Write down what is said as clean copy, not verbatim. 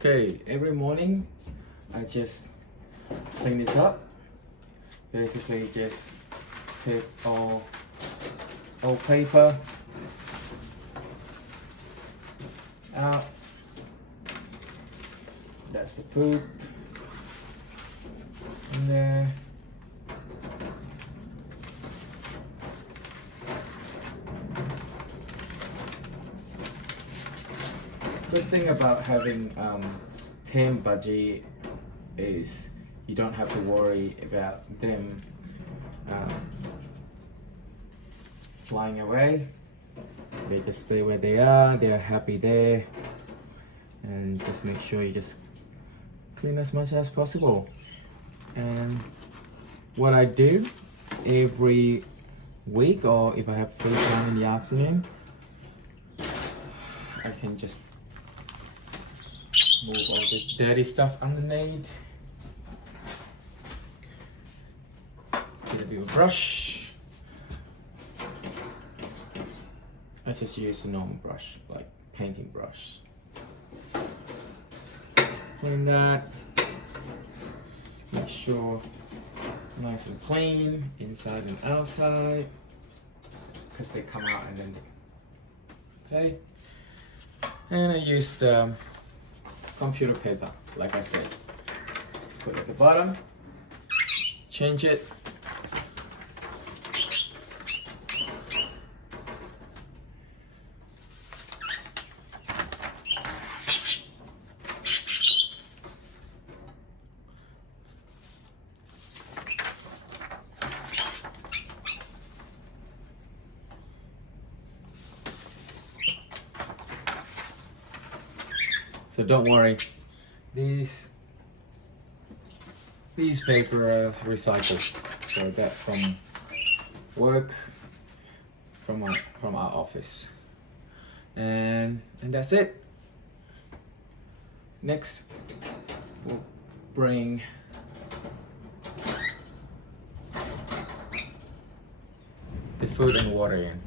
Okay, every morning I just clean this up. Basically just take all paper out. That's the poop in there. Good thing about having tame budgie is you don't have to worry about them flying away. They just stay where they are, they are happy there, and just make sure you just clean as much as possible. And what I do every week, or if I have free time in the afternoon, I can just move all the dirty stuff underneath. Get a bit of brush. I just use a normal brush, like painting brush. Clean that. Make sure nice and clean inside and outside, because they come out and then okay. And I used computer paper, like I said. Let's put it at the bottom, change it. So don't worry, these paper are recycled. So that's from work, from our office, and that's it. Next, we'll bring the food and water in.